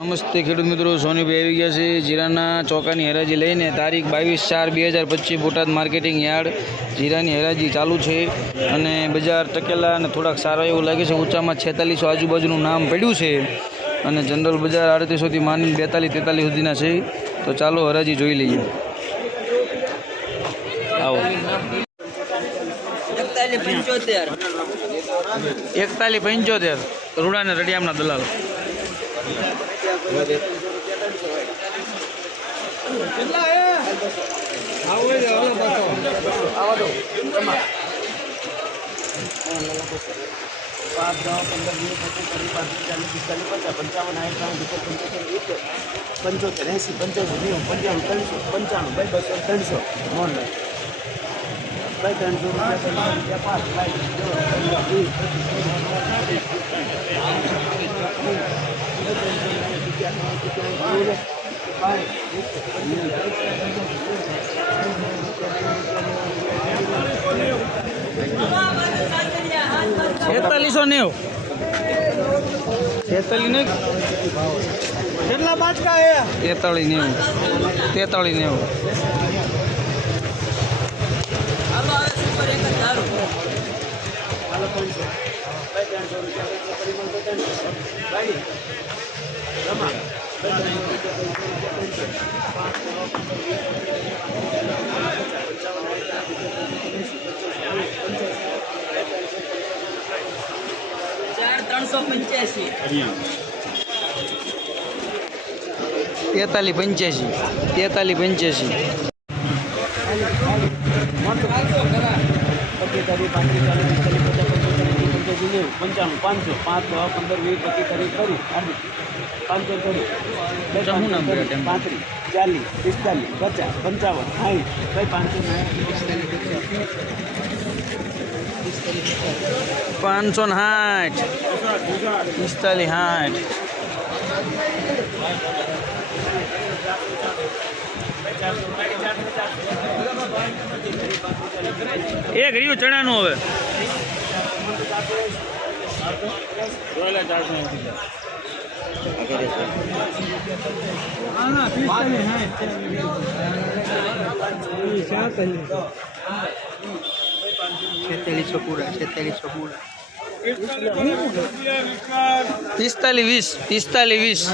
નમસ્તે ખેડૂત મિત્રો સોનીભાઈ આવી ગયા છે જીરાના ચોકાની હરાજી લઈને તારીખ બાવીસ ચાર બે હજાર પચીસ બોટાદ માર્કેટિંગ યાર્ડ જીરાની હરાજી ચાલુ છે અને બજાર ટકેલા અને થોડાક સારા એવું લાગે છે. ઊંચામાં છેતાલીસો આજુબાજુનું નામ પડ્યું છે અને જનરલ બજાર આડત્રીસોથી માંડીને બેતાલીસ તેતાલીસ સુધીના છે. તો ચાલો હરાજી જોઈ લઈએ. આવો. એકતાલીસ પંચોતેર. એકતાલીસ પંચોતેર. રૂડાને રડિયામના દલાલ. પાંચ દસ પંદર વીસ પચીસ ત્રીસ પાંત્રીસ ચાલીસ પિસ્તાલીસ પચાસ પંચાવન આઠ ત્રણ બીજો પંચોતેર એક પંચોતેર એંસી પંચાવન નેવું પંચાવન ત્રણસો પંચાણું ભાઈ બસો ત્રણસો મોર ભાઈ ત્રણસો રૂપિયા પાંચ બાય વીસ છેતાલીસો નેવું. છેતાલીસ ને કેટલા બાચકા એ તેતાળીસ નેવું. તેતાળીસ નેવું. પરિમાણ તો ત્રણસો ચાર ત્રણસો પંચ્યાસી. તેતાલીસ પંચ્યાસી તેતાલીસ પંચ્યાસી. પાંત્રીસ ચાલીસ પિસ્તાલીસ પચાસ પંચોતેર એંસી પંચ્યાસી નેવું પંચાણું પાંચસો પાંચ છ પંદર વીસ પચીસ ત્રીસ આઠ પાંચસો ટેમ્પો? પાંત્રીસ ચાલીસ પિસ્તાલીસ પચાસ પંચાવન સાઠ કઈ પાંચસો પાંચસો ને સાઠ પિસ્તાલીસ સાઠ એક રહ્યું ચણાનું હવે. છેતાલીસો પૂરા છેતાલીસો પૂરા. પિસ્તાલીસ વીસ પિસ્તાલીસ વીસ.